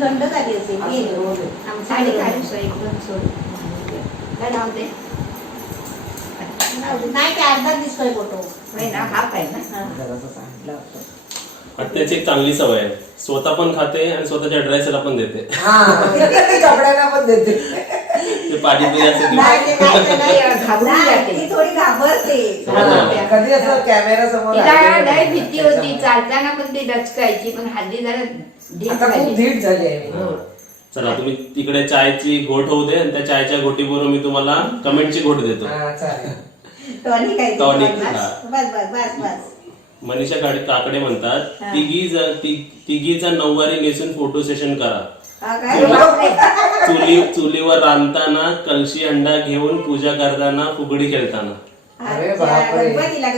थंड झाली असेल. साडी घालून एकदम सोड राहते नाही ते अर्धाच दिसतोय फोटो. ना हा काय ना जरासं सांगितलं होतं. त्याची एक चांगली सवय आहे, स्वतः पण खाते आणि स्वतःच्या ड्रेसला पण देते. कपड्यांना पण देते. ते पाणीपुरी असेल नाही, ते नाही, ते नाही. घाबरून नाही, जाते. ती थोडी घाबरते. कधी असं कॅमेरा समोर तिला आलेलं लय नाही. भीती होती, चालताना पण ती डचकायची, पण हल्ली जरा ढीग आता खूप झाली. धीट झाली आहे. हा. चला तुम्ही तिकडे चायची घोट होऊ दे आणि त्या चायच्या घोटीबरोबर मी तुम्हाला कमेंटची घोट देतो. हा, चालेल. टॉनिक आहे ती. टॉनिक, बस हा. बस बस बस बस. मनीषा काकडे म्हणतात हा. तिघीचा नऊवारी नेसून फोटो सेशन करा. हा काय? चुलीवर रांधताना कलशी अंडा घेऊन पूजा करताना फुगडी खेळताना. अरे अच्छा, बापरे. गणपतीला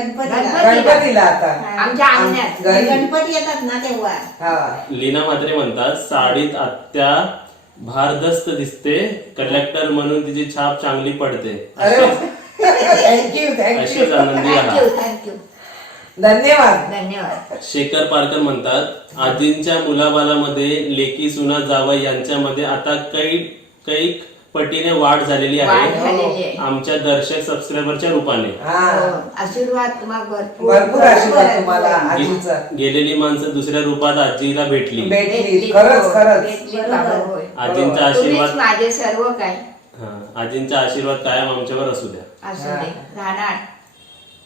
गणपतीला आता आमच्या अंगणात घरी. गणपती येतात ना तेव्हा. हा. लीना म्हात्रे म्हणतात साडीत आत्या भारदस्त दिसते, कलेक्टर म्हणून तिची छाप चांगली पडते. अरे थँक्यू अशीच थँक्यू आनंदी राहा. थँक्यू धन्यवाद. धन्यवाद. शेखर पारकर म्हणतात आजींच्या मुलाबालामध्ये लेकी सुना जावई यांच्यामध्ये आता कैक पटीने वाढ झालेली वाढ झालेली आहे आहे. आमच्या दर्शक सबस्क्रायबरच्या रूपाने. हो, आशीर्वाद तुम्हाला भरपूर आशीर्वाद तुम्हाला आजीचा. गेलेली माणसं दुसऱ्या रूपात आजीला भेटली. भेटली खरंच खरंच. भेटली बाबा, होय. आजींचा तुम्हीच आशीर्वाद माझे सर्व काय हा, आजींचा आशीर्वाद कायम आमच्यावर असू द्या. असू दे, राहणार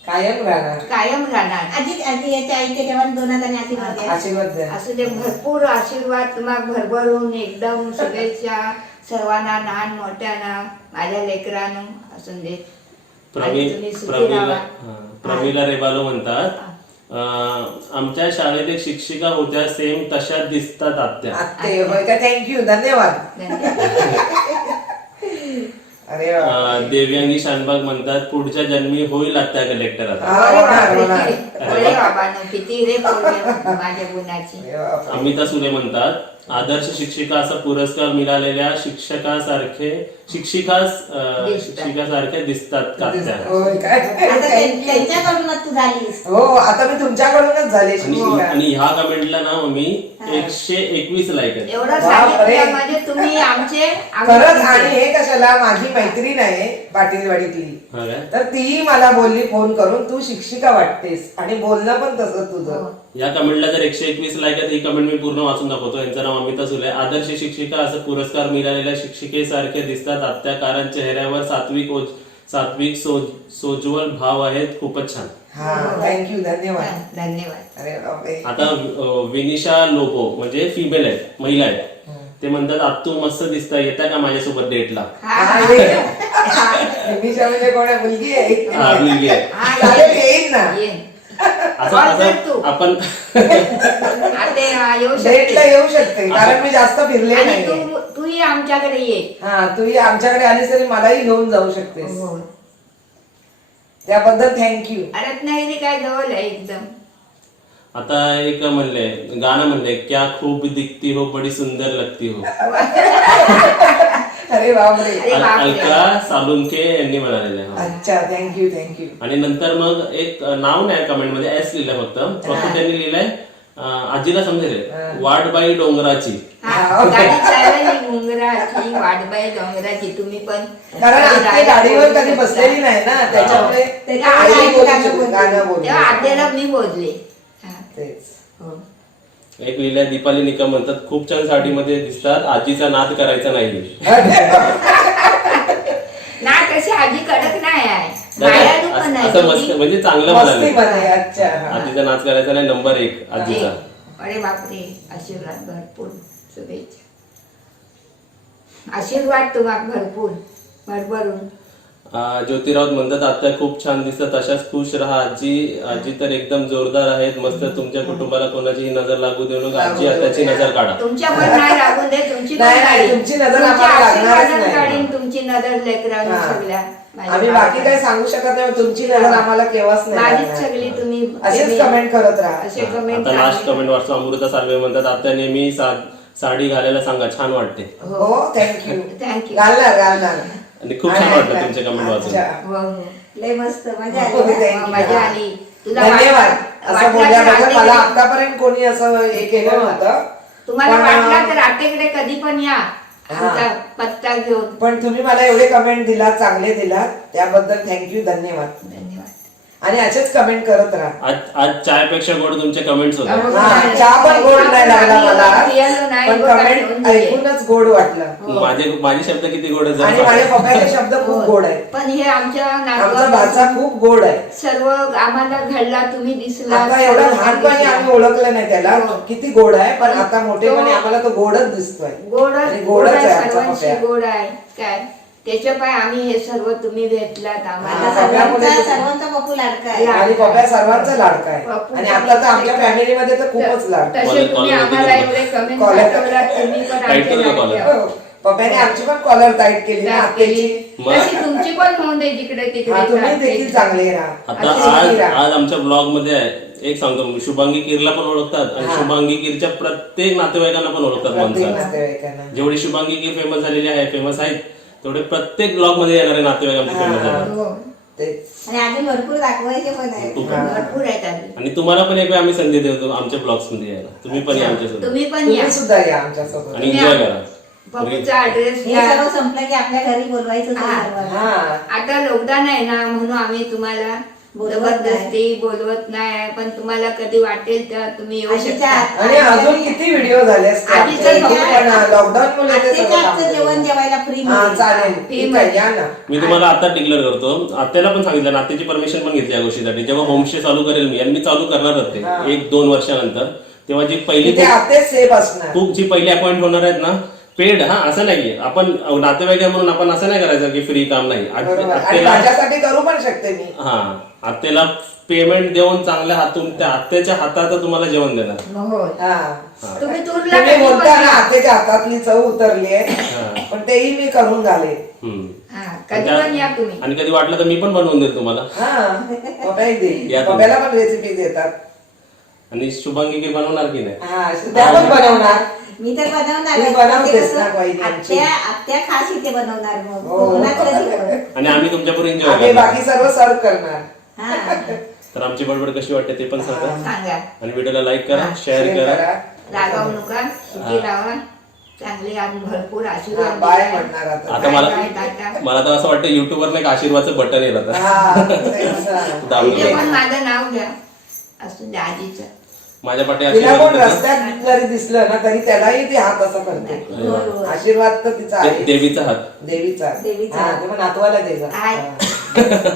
कायम राहणार. कायम राहणार. आजी आजी याच्या आईच्या जेवण 2 हाताने आशीर्वाद द्या. आशीर्वाद द्या. असू दे, भरपूर आशीर्वाद तुम्हाला भरभरून एकदम शुभेच्छा सर्वांना, लहान मोठ्यांना, माझ्या लेकरांना असून दे. आणि तुम्ही सुखी राहा. प्रमिला रेबालो म्हणतात आमच्या शाळेत एक शिक्षिका होत्या सेम तशाच दिसतात आत्या. आत्ते होय का? थँक्यू धन्यवाद. धन्यवाद. अरे वा. देवयांगी शानबाग म्हणतात पुढच्या जन्मी होईल आत्या कलेक्टर आता. हा, अरे होणार, बापरे. होणार. अरे बाबांनो, किती रे पोरगे माझ्या गुणाची. अरे बापरे. अमिता सुरे म्हणतात आदर्श शिक्षिका असा पुरस्कार मिळालेल्या शिक्षिकासारख्या दिसतात कात्या. होय काय? आता त्यांच्याकडूनच तू झालीस. हो आता मी तुमच्याकडूनच झाले शिक्षिका. आणि ह्या कमेंटला ना मी 121 लाईक आहेत. एवढं बापरे. सांगितलं म्हणजे तुम्ही आमचे खरंच. आणि हे कशाला, माझी मैत्रीण आहे पाटीलवाडीतली, हा काय? तर तीही मला बोलली फोन करून तू शिक्षिका वाटतेस, आणि बोलणं पण तसं तुझं. या कमेंटला जर 121 लाईक आहेत, ही कमेंट मी पूर्ण वाचून दाखवतो. यांचं नाव अमिता सुले. आदर्श शिक्षिका असं पुरस्कार मिळालेल्या शिक्षिकेसारखे दिसतात आत्या, कारण चेहऱ्यावर सात्विक सोज्वल भाव आहेत. खूपच छान. हा थँक्यू धन्यवाद. धन्यवाद. अरे बापरे. आता विनिशा लोबो म्हणजे फिमेल आहेत, महिला आहेत. ते म्हणतात आत्तू मस्त दिसता, येता का माझ्यासोबत डेटला? निमिषा म्हणजे कोण आहे? मुलगी आहे. हा, मुलगी आहे. चालेल, येईन ना. असं आपण डेटला येऊ शकते, कारण मी जास्त फिरले आणि नाही. तूही आमच्याकडे ये. हा तूही आमच्याकडे आलीस तरी मलाही घेऊन जाऊ शकतेस. हो. त्याबद्दल थँक्यू. रत्नागिरी काय जवळ आहे एकदम. आता एक म्हणले गाणं म्हणले क्या खूब दिखती हो बडी सुंदर लगती हो. अरे बापरे. अरे बापरे. अलका सालुंके यांनी म्हणालेले. अच्छा थँक्यू थँक्यू. आणि नंतर मग एक नाव नाही कमेंट मध्ये एस लिहिलंय फक्त त्यांनी लिहिलंय आजीला समजेल वाटबाई डोंगराची. गाडी चालवली मुंगराची, वाटबाई डोंगराची. तुम्ही पण कारण आत्ते गाडीवर कधी बसलेली नाही ना, त्याच्यामुळे गाणं बोलली. तेव्हा आद्याला मी बोलले. तेच. हो. एक लिहिलंय दीपाली निकम म्हणतात खूप छान साडीमध्ये दिसतात, आजीचा नाद करायचा नाही. ना तशी आजी कडक नाही आहे, मायाळू पण आहे. असं मस्त म्हणजे चांगलं मस्ती पण म्हणाले. आहे. अच्छा हा. आजीचा नाच करायचा नाही, नंबर 1 आजीचा. अरे बापरे. आशीर्वाद भरपूर, शुभेच्छा. आशीर्वाद तुम्हाला भरपूर भरभरून. ज्योतिराव म्हणतात आता खूप छान दिसतात, तशाच खुश राहा आजी तर एकदम जोरदार आहेत. मस्त तुमच्या कुटुंबाला कोणाचीही नजर लागू देऊ नका. आजी आताची नजर काढा. तुमच्या पण नाही लागून दे, तुमची पण नाही, काढीन. तुमची नजर तुमच्या आम्हाला लागणारच आशीर्वादानं नाही. काढीन तुमची नजर लेकरांना हा. सगळ्या. माझ्या आम्ही बाकी बाळाला. काही सांगू शकत नाही, तुमची नजर आम्हाला केव्हाच नाही माझीच लागणार. सगळी तुम्ही असेच कमेंट करत राहा. असे कमेंट. आता लास्ट कमेंट वाचतो. अमृता सार्वे म्हणतात आता नेहमी साडी घालायला सांगा, छान वाटते. हो थँक्यू. थँक्यू. घालणार घालणार. आणि खूप छान वाटलं तुमचे कमेंट वाचून. अच्छा. हो, हो. लय मस्त मजा हो, आली ना? thank you. मजा आली. तुला धन्यवाद. वाटलं असं तर बोलल्याबद्दल आधी मला आतापर्यंत कोणी असं हे केलं नव्हतं. तुम्हाला पण, वाटला तर आतेकडे कधी पण या आमचा पत्ता घेऊन. पण तुम्ही मला एवढे कमेंट दिलात, चांगले दिलात, त्याबद्दल थँक्यू, धन्यवाद. धन्यवाद. आणि असेच कमेंट करत राहा. आज चायपेक्षा गोड तुमचे कमेंट्स होते. हा, चहा पण गोड नाही लागला मला, पियालो नाही, पण गोड कमेंट टाकून दिले. ऐकूनच गोड वाटलं. माझे शब्द किती गोड आहेत आणि जरा माझ्या पप्पाचे शब्द खूप गोड आहेत. पण हे आमच्या आमचा भाषा खूप गोड आहे. सर्व आम्हाला घडला, तुम्ही दिसला. आता एवढा लहानपणी आम्ही ओळखलं नाही त्याला हो. किती गोड आहे, पण आता मोठेपणी आम्हाला तो गोडच दिसतोय. गोड आणि गोड गोडच आहे, आहे आमचा सर्वांशी पप्या. गोड आहे. काय त्याच्या पाय आम्ही हे सर्व तुम्ही भेटलात आता आम्हाला. सर्वांचा पप्पू लाडका आहे. आणि पप्या सर्वांचा लाडका आहे. पप्पू आणि आता तर आमच्या फॅमिलीमध्ये तर खूपच लाडका आहे. तसे तुम्ही आम्हाला एवढे कमेंट पाठवलात, तुम्ही पण Tight करू आमचे नका लाडके collar. आहोत. पप्याने आमची पण कॉलर टाईट केली ना आत्याची. तशी तुमची पण होऊन दे जिकडे हा, तिकडे. तुम्ही देखील चांगले राहा. आता असेच राहा. आज आमच्या ब्लॉग मध्ये एक सांगतो, शुभांगी किरला पण ओळखतात आणि हा. शुभांगी किरच्या प्रत्येक नातेवाईकांना पण ओळखतात प्रत्येक माणसाला. नातेवाईकांना. जेवढी शुभांगी कीर फेमस झालेली आहे, फेमस आहेत, तेवढे प्रत्येक ब्लॉग मध्ये येणारे नातेवाईक आमचे फेमस झाले. हो. तेच. आणि अजून भरपूर दाखवायचे पण आहे. भरपूर आहेत आधी. आणि तुम्हाला पण एक वेळ आम्ही संधी देतो आमच्या ब्लॉग्स मध्ये यायला. तुम्ही पण या आमच्यासोबत तुम्ही पण या. तुम्ही सुद्धा या आमच्यासोबत. आणि एन्जॉय करा. पप्पूचा ऍड्रेस हे घ्या. सर्व संपलं की आपल्या घरी बोलवायचं हा. सर्वांना. हा. आता लॉकडाऊन आहे ना, म्हणून आम्ही तुम्हाला बोलवत जबरदस्ती बोलवत नाही, पण तुम्हाला कधी वाटेल तेव्हा तुम्ही येऊ आजीच्या शकता. आणि अजून किती व्हिडिओ झाले असते आधीचं आपले. नव्हतं. पण लॉकडाऊन मुळे ते आत्याच्या सगळं हातचं थांबलं. जेवण जेवायला फ्री हा, चालेल. ठीक आहे, या ना. मी तुम्हाला आता डिक्लेअर करतो, आत्याला पण सांगितलं ना, आत्याची परमिशन पण घेतली या गोष्टीसाठी. जेव्हा होमस्टे चालू करेल मी, आणि मी चालू करणार होते हा. 1-2 वर्षानंतर, तेव्हा जी पहिली तिथे आतेच सेफ असणार. कुक जी पहिली अपॉइंट होणार आहेत ना, पेड. हा, असं नाहीये आपण नातेवाईक आहे म्हणून आपण असं नाही करायचं की फ्री काम नाही. बरोबर. आणि आत्याला माझ्यासाठी करू पण शकते मी. हा, आत्याला पेमेंट देऊन चांगल्या हातून त्या आत्याच्या हातात तुम्हाला जेवण देणार. हो. हा. तुम्ही तुरला तुम्ही कधी पण बोलता ना या. आतेच्या हातातली चव उतरली आहे, हा. पण तेही मी करून घाले. हम्म. हा, कधी पण या तुम्ही. आणि कधी वाटलं तर मी पण बनवून देईल तुम्हाला. हा, पप्या देईल. या तुम्ही. पप्याला पण रेसिपी देतात. आणि शुभांगी की बनवणार की नाही? हा, त्या पण बनवणार. मी तर बनवणार तू आहे. बनवतेस ते ना कसं वहिनी आमची. आत्या खास इथे बनवणार मग हो. कोकणात कधी बनवणार? आणि आम्ही तुमच्यापूर्वी एन्जॉय आम्ही करणार. बाकी सर्व सर्व करणार. हा. तर आमची बडबड कशी वाटते ते पण सांगा. सांगा. आणि व्हिडिओला लाईक करा, शेअर शेअर करा. करा. रागावू नका, सुखी राहा, चांगले आणि भरपूर हा, आशीर्वाद बाय द्या. म्हणणार आता. आता मला बाय, टाटा. मला तर असं वाटतं युट्यूबवर एक आशीर्वादचं बटन येईल आता. हा, तेच ना. दाबून इथे घ्या. पण माझं नाव घ्या, असू द्या आजीचं. माझ्या पाठी तिला आशीर्वाद पण देता. रस्त्यात जरी दिसलं ना तरी त्यालाही ती हात असा करते. बरोबर. आशीर्वाद तर तिचा ते आहे. देवीचा हात. देवीचा. देवीचा. हा, ते पण नातवाला दे जा. आहे.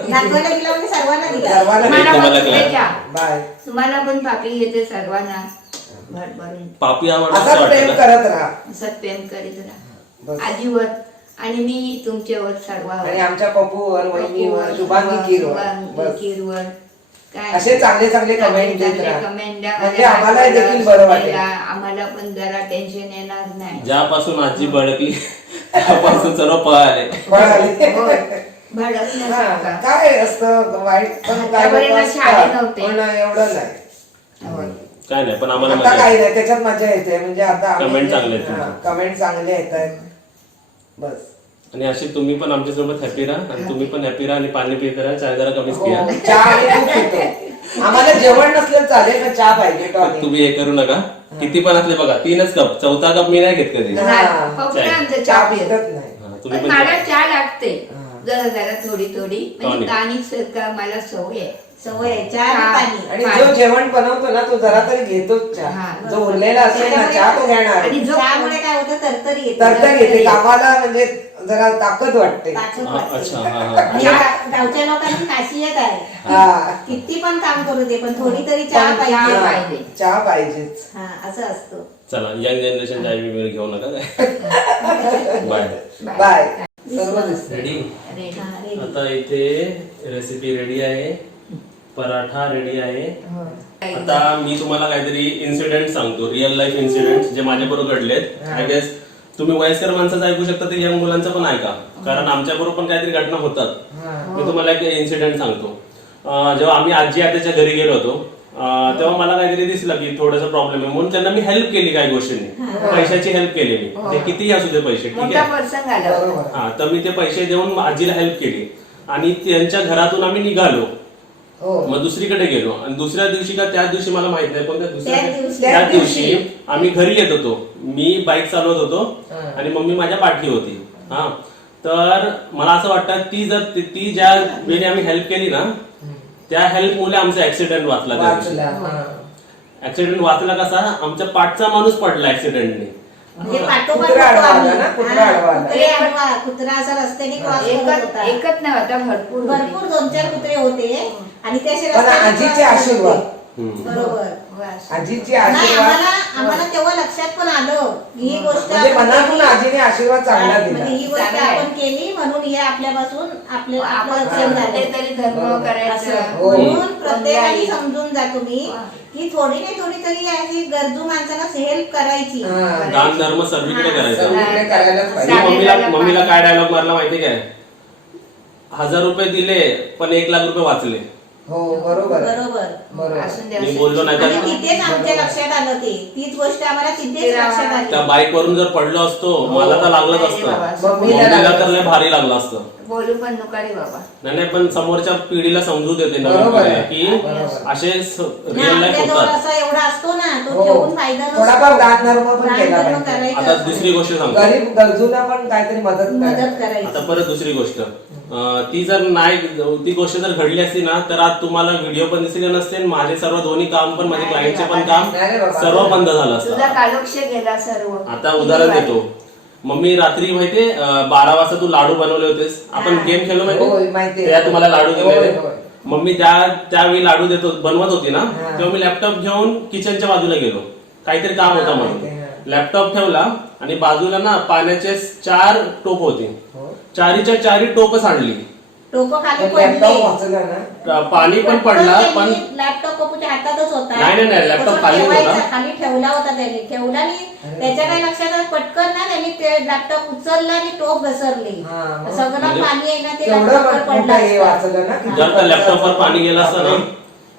नातवाला दिला म्हणजे सर्वांना दिला. सर्वांना दे. तुम्हाला तुम्हाला पण काय? शुभेच्छा. बाय. तुम्हाला पण पापी येते सर्वांना भरभरून. पापी आवडतं असं असाच वाटतं प्रेम ना? करत राहा. असं प्रेम करीत राहा बस. आजीवर, आणि मी तुमच्यावर सर्वांवर. आणि आमच्या पप्पूवर, वहिनीवर, शुभांगी कीरवर. कीरवर काय असे चांगले चांगले कमेंट देत चांगले राहा. comment द्या. म्हणजे आम्हाला देखील बरं वाटेल. आम्हाला पण जरा टेन्शन येणार नाही. ज्यापासून आजी बळकली त्यापासून सर्व पळाले. बळाली. होय. हा, भडकण्यासारखा. काय असतं वाईट पण काय आतापर्यंत लोकं असे आले असतात. नव्हते. पण एवढं नाही. होय. काय नाही, पण आम्हाला आता मजा काही येते. नाही, त्याच्यात मजा येते. म्हणजे आता Comment चांगले आहेत तुमचे. कमेंट चांगले येत आहेत. बस. आणि अशी तुम्ही पण आमच्यासोबत हॅपी राहा, आणि तुम्ही पण हॅपी राहा, आणि पाणी पित राहा, चाय जरा कमीच पिया. हो, चहा आणि दूध पितो. आम्हाला जेवण नसलं चालेल पण चहा पाहिजे पण टॉनिक. तुम्ही हे करू नका. किती पण असले बघा, 3च कप, 4था कप मी नाही घेत कधी. हा. नाही, फक्त चाय. आमचं चहा चहा पित. पितच नाही. हा, तुम्ही पण पण मला चहा. चहा लागते हा. जरा जरा थोडी थोडी, म्हणजे Tonic. टॉनिक सारखं मला सवय आहे. सवय आहे. चहा आणि पाणी. आणि जो जेवण बनवतो ना तो जरा तरी घेतोच चहा. हा. जो उरलेला असेल ना चहा तो घेणार. आणि जो चहामुळे काय होतं तरतरी येते. तर येते कामाला, म्हणजे जरा ताकद वाटते. ताकद हा, वाटते. अच्छा, हा, हा. आणि गावच्या लोकांची खासियत आहे. हा. किती पण काम करू दे पण थोडी तरी चहा पण चहा पाहिजे. पाहिजे. चहा पाहिजेच. हा, असं असतं. चला, यंग जनरेशनच्या आई वेळ घेऊ नका. बाय. बाय. सर्व दिसतं. रेडी? रेडी. हा, ready. आता इथे रेसिपी रेडी आहे, पराठा रेडी आहे. हो. आता मी तुम्हाला काहीतरी इन्सिडेंट सांगतो, रिअल लाईफ इन्सिडेंट जे माझ्याबरोबर घडलेत. आय गेस तुम्ही वयस्कर माणसाचं ऐकू शकता, ते यंग मुलांचं पण ऐका, कारण आमच्याबरोबर पण काहीतरी घटना होतात. मी तुम्हाला एक इन्सिडेंट सांगतो. जेव्हा आम्ही आजी आत्याच्या घरी गेलो होतो, तेव्हा मला काहीतरी दिसलं की थोडासा प्रॉब्लेम आहे, म्हणून त्यांना मी हेल्प केली काही गोष्टींनी. पैशाची हेल्प केली मी, ते कितीही असू दे पैसे, ठीक मोठा आहे. प्रसंग आला होता. बरोबर. हा, तर मी ते पैसे देऊन आजीला हेल्प केली, आणि त्यांच्या घरातून आम्ही निघालो. हो. मग दुसरीकडे गेलो आणि दुसऱ्या दिवशी का त्याच दिवशी मला माहित नाही कोणत्या त्याच त्याच दिवशी आम्ही घरी येत होतो. मी बाईक चालवत होतो आणि मम्मी माझ्या पाठी होती. हा, तर मला असं वाटतं ती ज्या वेळी आम्ही हेल्प केली ना, त्या हेल्पमुळे आमचा ऍक्सिडेंट वाचला. ऍक्सिडेंट वाचला कसा, आमच्या पाठचा माणूस पडला ऍक्सिडेंटने. म्हणजे पाठोपाठ कुत्रा होतो अडवा आम्ही. आला ना, कुत्रा हा, अडवा आला. कुत्रे अडवा, कुत्रा असा रस्त्याने क्रॉस करत होता. एकच नाही होता, भरपूर होते. भरपूर 2-4 कुत्रे होते आणि ते असे पण रस्त्याने आजीचे cross करत आशीर्वाद. होते. बरोबर. हो, असं. आजीची नाही, आशीर्वाद आम्हाला तेव्हा लक्षात पण आलं ही गोष्ट म्हणजे आपण मनातून केली. आजीने आशीर्वाद चांगला दिला. म्हणजे ही गोष्ट चांगला आहे. आपण केली म्हणून हे आपल्यापासून आपलं आपण रक्षण झालं. कुठेतरी धर्म बरोबर. करायचं. असं. हो. म्हणून प्रत्येकाने कोणत्याही. समजून जा तुम्ही की थोडी नाही थोडी तरी अशी गरजू माणसांना हेल्प करायची. हा. दान धर्म सर्वीकडे करायचा. सगळीकडे करायलाच पाहिजे. मी मम्मीला काय डायलॉग मारला माहितीये काय, 1000 रुपये दिले पण 1 लाख रुपये वाचले. हो बरोबर आहे. बरोबर. बरोबर. असून द्या. मी बोललो नाही आणि तर तिथेच आमच्या लक्षात आलं ते. तीच गोष्ट आम्हाला तिथेच लक्षात त्या आली. बाईक वरून जर पडलो असतो मला तर लागलंच नाही असतं. बाबा, मम्मीला तर लय भारी लागलं असतं. बोलू पण नको रे बाबा. नाही पण समोरच्या पिढीला समजू देते नवीन बरोबर आहे. पिढीला की बरोबर. असे नाही, रिअल लाईफ आपल्याजवळ होतात. असा एवढा असतो ना, तो हो. ठेवून फायदा नसतो. थोडाफार दान धर्म पण दान केला धर्म पाहिजे. करायचा आता असतो. दुसरी गोष्ट सांगतो. गरीब गरजूंना पण काहीतरी मदत मदत करायची. आता करायची. परत दुसरी गोष्ट, ती जर नाही, ती गोष्ट जर घडली असती ना तर आज तुम्हाला व्हिडिओ पण दिसले नसते आणि माझे सर्व दोन्ही काम पण, माझे नाही क्लायंटचे पण बाबा, काम नाही रे बाबा. सर्व बंद झालं तुझा असतं. कालोक्ष गेला सर्व. आता उदाहरण देतो. मम्मी रात्री माहितीये 12 वाजता तू लाडू बनवले होतेस, आपण हा. गेम खेळलो होय, माहिती माहितीये. त्या तुम्हाला लाडू होय, दिलेले. होय. मम्मी त्यावेळी लाडू बनवत होती ना, हा. तेव्हा मी लॅपटॉप घेऊन किचनच्या बाजूला गेलो, काहीतरी काम होतं हा, म्हणून. माहितीये, हा. लॅपटॉप ठेवला आणि बाजूला ना पाण्याचे 4 टोप होते. हो. 4च्या 4 टोप सांडली. टोपं खाली पण लॅपटॉप पडले. वाचला ना. पाणी पण पडला पण लॅपटॉप पप्पूच्या हातातच होता. नाही, लॅपटॉप तो खाली ठेवायचा, होता. खाली ठेवला होता त्याने. ठेवला आणि त्याच्या काही लक्षात आलं, पटकन ना त्यांनी ते लॅपटॉप उचलला आणि टोप घसरली. हा, मग. सगळं म्हणजे पाणी आहे ना ते तेवढं लॅपटॉपवर मोठं पडलं हे असतं. वाचलं ना की जर त्या लॅपटॉपवर पाणी गेलं असतं ना,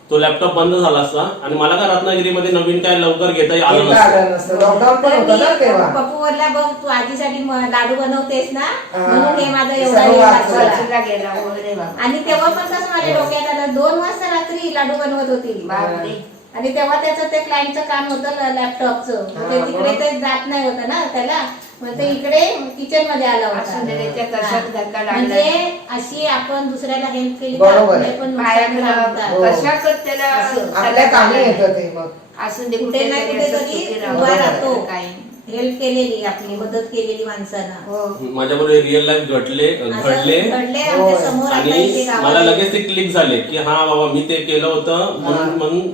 तो लॅपटॉप बंद झाला असता आणि मला का रत्नागिरीमध्ये नवीन काय लवकर घेता आलं घेता आलं नसतं. लॉकडाऊन पण होतं ना तेव्हा. पप्पू बोलला, बघ तू आजीसाठी लाडू बनवतेस ना, हा. म्हणून हे माझं सर्व एवढा हे वाचलं. वाचलं. वाचला गेला वगैरे बाबा. आणि तेव्हा पण कसं माझ्या डोक्यात आलं, 2 वाजता रात्री लाडू बनवत होती. बापरे. आणि तेव्हा त्याचं ते क्लायंटचं काम होतं लॅपटॉपचं. हा, ते तिकडे मग? ते जात नाही होतं ना त्याला, मग ते इकडे किचन मध्ये आला असून दे, होता. त्याच्या कशात धक्का लागला. म्हणजे अशी आपण दुसऱ्याला हेल्प केली तर बरोबर आपले आहे. पण बाहेर नुकसान थांबतात. हो. कशात त्याला असं. आपल्या कामी येतं ते मग. असून दे, कुठे ना कुठेतरी कुठे असं तरी सुखी उभा राहावं. राहतो. काही हेल्प केलेली, आपली मदत केलेली माणसांना. हो. माझ्याबरोबर रिअल लाईफ घडले घडले होय. आमच्या समोर. आता इथे आणि मला गावात. लगेच ते क्लिक झाले की हा बाबा मी ते केलं होतं म्हणून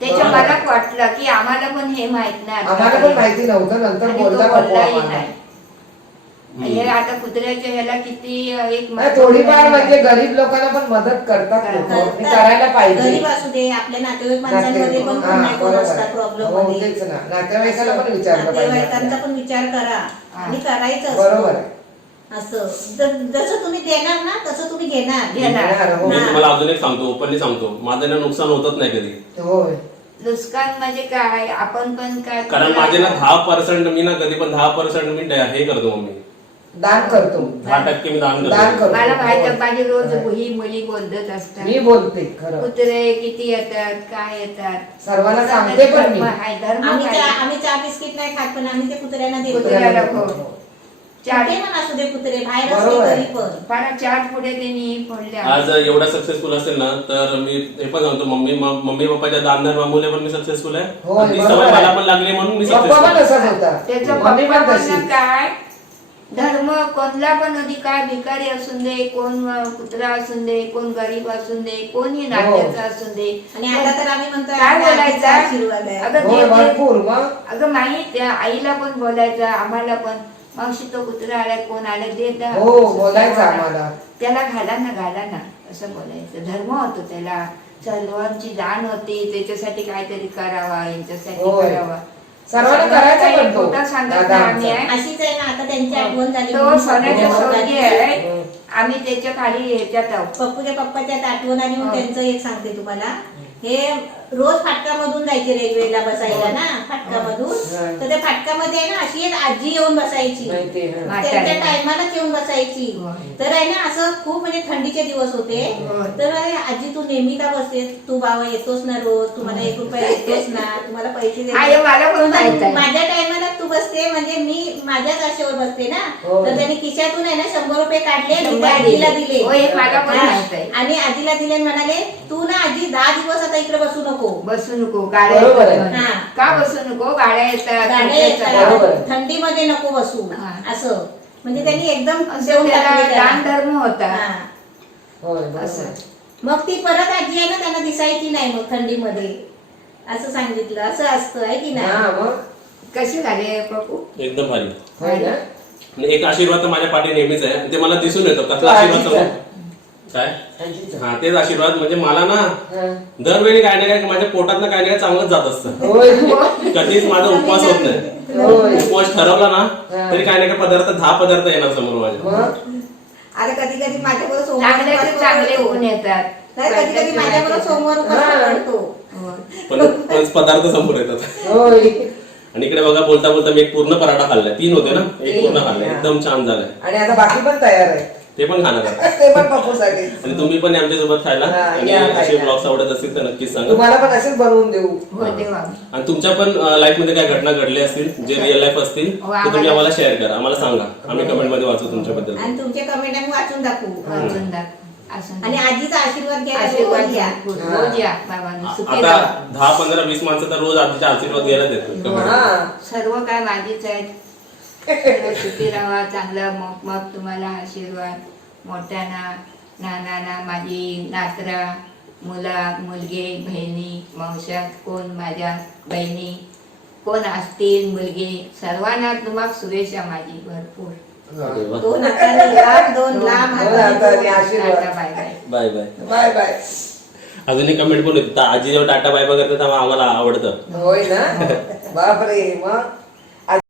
त्याच्या मनात वाटलं की आम्हाला पण हे माहित नाही आम्हाला पण माहिती नव्हतं. नंतर आणि तो बोलला बापू बोललाही आम्हाला. नाही. हे आता कुत्र्याच्या ह्याला किती एक नाही, थोडीफार म्हणजे गरीब लोकांना पण मदत करतात लोकं. आणि करायला पाहिजे. गरीब असू दे, आपल्या नातेवाईक माणसांमध्ये पण हा, कोण नाही कोण बरोबर. असतात प्रॉब्लेम हो, मध्ये. तेच ना. नातेवाईकाला पण विचारलं नातेवाईकांचा पाहिजे. पण विचार करा आणि करायचं बरोबर असतं. आहे. असं जसं तुम्ही देणार ना तसं तुम्ही घेणार. घेणार. हो. मी तुम्हाला अजून एक सांगतो, ओपनली सांगतो, माझं ना नुकसान होतच नाही कधी. होय. नुकसान म्हणजे काय, आपण पण काय कारण माझे ना 10% मी ना कधी पण 10% मी हे करतो मम्मी, दान करतो. 10% मी दान दान करतो. करतो. मला माहित आहे, होय. माझी रोज होय. ही मुली बोलत असतात. मी बोलते खरं. कुत्रे किती येतात, काय येतात, सर्वांना सांगते पण मी. धर्म आहे, धर्म आम्ही काय? आम्ही चहा बिस्किट नाही खात, पण आम्ही ते कुत्र्यांना देतो. कुत्र्याला हो. छोटे पण असू दे कुत्रे, बाहेर असले बरोबर आहे. तरी पण. फार 4 पुढे त्यांनी फोडल्या. आज एवढा सक्सेसफुल असेल ना तर मी हे पण सांगतो, मम्मी पप्पाच्या दान धर्मामुळे पण मी सक्सेसफुल आहे. होय, आणि ती बरोबर सवय आहे. मला पण लागली म्हणून मी पप्पा सक्सेसफुल पण आहे. तसाच होता. त्याचं मम्मी पण पप्पा तशी. म्हणणं काय, धर्म कोणला पण होती, काय भिकारी असून दे, कोण कुत्रा असून दे, कोण गरीब असून दे, कोणी नात्याचा असून दे. आणि आता तर आम्ही म्हणतो काय आपल्या आजीचा बोलायचं आशीर्वाद आहे. अगं होय, ते- भरपूर मग. अगं माहित आहे, आईला पण बोलायचं, आम्हाला पण, मावशी तो कुत्रा आलाय, कोण आलाय देत जा. हो, बोलायचं आम्हाला. त्याला घाला ना असं बोलायचं. धर्म होतो त्याला, सर्वांची जाण होती, त्याच्यासाठी काहीतरी करावा, यांच्यासाठी होय. करावा. सर्वांना सगळं करायचं काही पण तो. खोटं सांगत दादा नाही आम्ही आमचा. आहे. अशीच आहे ना, आता त्यांची आठवण झाली तो म्हणून सोन्याच्या पप्पूच्या सोडगी पप्पाची- आहे, आम्ही त्याच्या खाली ह्याच्यात आहोत. पप्पूच्या पप्पाच्या आठवण आली म्हणून हो. त्यांचं एक सांगते तुम्हाला. हे रोज फाटकामधून जायचे रेल्वेला बसायला ना, फाटकामधून. हा. तर त्या फाटकामध्ये आहे ना अशी एक आजी येऊन बसायची, माहिती आहे, हा. त्यांच्या टायमालाच येऊन बसायची. होय. तर आहे ना असं खूप म्हणजे थंडीचे दिवस होते. होय. तर अरे आजी तू नेहमी का बसते, तू बाबा येतोस ना रोज, तुम्हाला 1 रुपया येतोस ना, तुम्हाला पैसे देतो. आई, मला पण माहित आहे. माझ्या टायमाला तू बसते म्हणजे मी माझ्याच आशेवर बसते ना. हो. तर त्यांनी खिशातून आहे ना 100 रुपये काढले आणि त्या 100 आजीला दिले. हो, हे मला पण हा. माहित आहे. आणि आजीला दिले आणि म्हणाले तू ना आजी 10 दिवस आता इकडे बसू नको. बसू नको, गाड्या बरोबर आहे. येतात. हा. का बसू नको, गाड्या येतात, गाड्या बरोबर. येतात, थंडीमध्ये नको बसू हा. असं. म्हणजे त्यांनी एकदम असं देऊन त्याला टाकले त्याला. दान धर्म होता. हा. होय, बरोबर असं. आहे. मग ती परत आजी आहे ना त्यांना दिसायची नाही मग थंडीमध्ये, असं सांगितलं. असं असतं आहे की हा, नाही. मग कशी झाले पप्पू? एकदम भारी. होय ना. आणि एक आशीर्वाद तर माझ्या पाठी नेहमीच आहे आणि ते मला दिसून येतो कसला तो आशीर्वाद आजीचा. सांगू? काय आजीचा. हा तेच आशीर्वाद म्हणजे मला ना हा. दरवेळी काय ना काय माझ्या पोटात काय ना काय चांगलंच जात असतं. होय. कधीच माझा उपवास होत नाही. होय. उपवास ठरवला ना हा. तरी काय ना काय पदार्थ 10 पदार्थ येणार समोर माझ्या. मग आता कधी कधी माझ्याबरोबर चांगले सोमवार ते चांगले ऊन येतात. कधी कधी माझ्याबरोबर सोमवार उपास हा. पकडतो. पण पदार्थ समोर येतात. होय. आणि इकडे बघा बोलता बोलता मी एक पूर्ण पराठा खाल्लाय. 3 होते ना, एक पूर्ण खाल्लाय. हा. एकदम छान झालाय. आणि आता बाकी पण तयार आहे, ते पण खाणार आहे. ते पण पप्पूसाठी. आणि तुम्ही पण आमच्या सोबत खायला. हा, आणि या असे खायला. ब्लॉग्स आवडत असतील तर नक्कीच सांगा. तुम्हाला पण असेच बनवून देऊ. हो देवा. आणि तुमच्या पण लाईफ मध्ये काय घटना घडल्या असतील जे रिअल लाईफ असतील हो, तर तुम्ही आम्हाला शेअर करा, आम्हाला सांगा. आम्ही कमेंट मध्ये वाचू तुमच्याबद्दल. आणि तुमचे कमेंट आम्ही वाचून दाखवू. वाचून दाख. असं आणि आजीचा आशीर्वाद घ्यायला आशीर्वाद रोज या. भरपूर. रोज या बाबांनी सुखी आता राहा. 10, 15, 20 माणसं तर रोज आजीच्या आशीर्वाद घ्यायला देतो. हा. सर्व काय माझीच आहेत. सर्व सुखी राहा, चांगला मग तुम्हाला आशीर्वाद. मोठ्याना नानाना, माझी नातरा, मुला मुलगे, बहिणी, मावश्या, कोण माझ्या बहिणी कोण असतील, मुलगे, सर्वांना तुम्हाला शुभेच्छा माझी भरपूर. 2 हातांनी लांब, 2 लांब दोन हातांनी हातांनी आशीर्वाद. Ta ta, bye bye. Bye bye. Bye bye. अजून एक कमेंट पण होती, आजी जेव्हा टाटा बाय बाय करते तेव्हा आम्हाला आवडतं. होय ना. बापरे. मग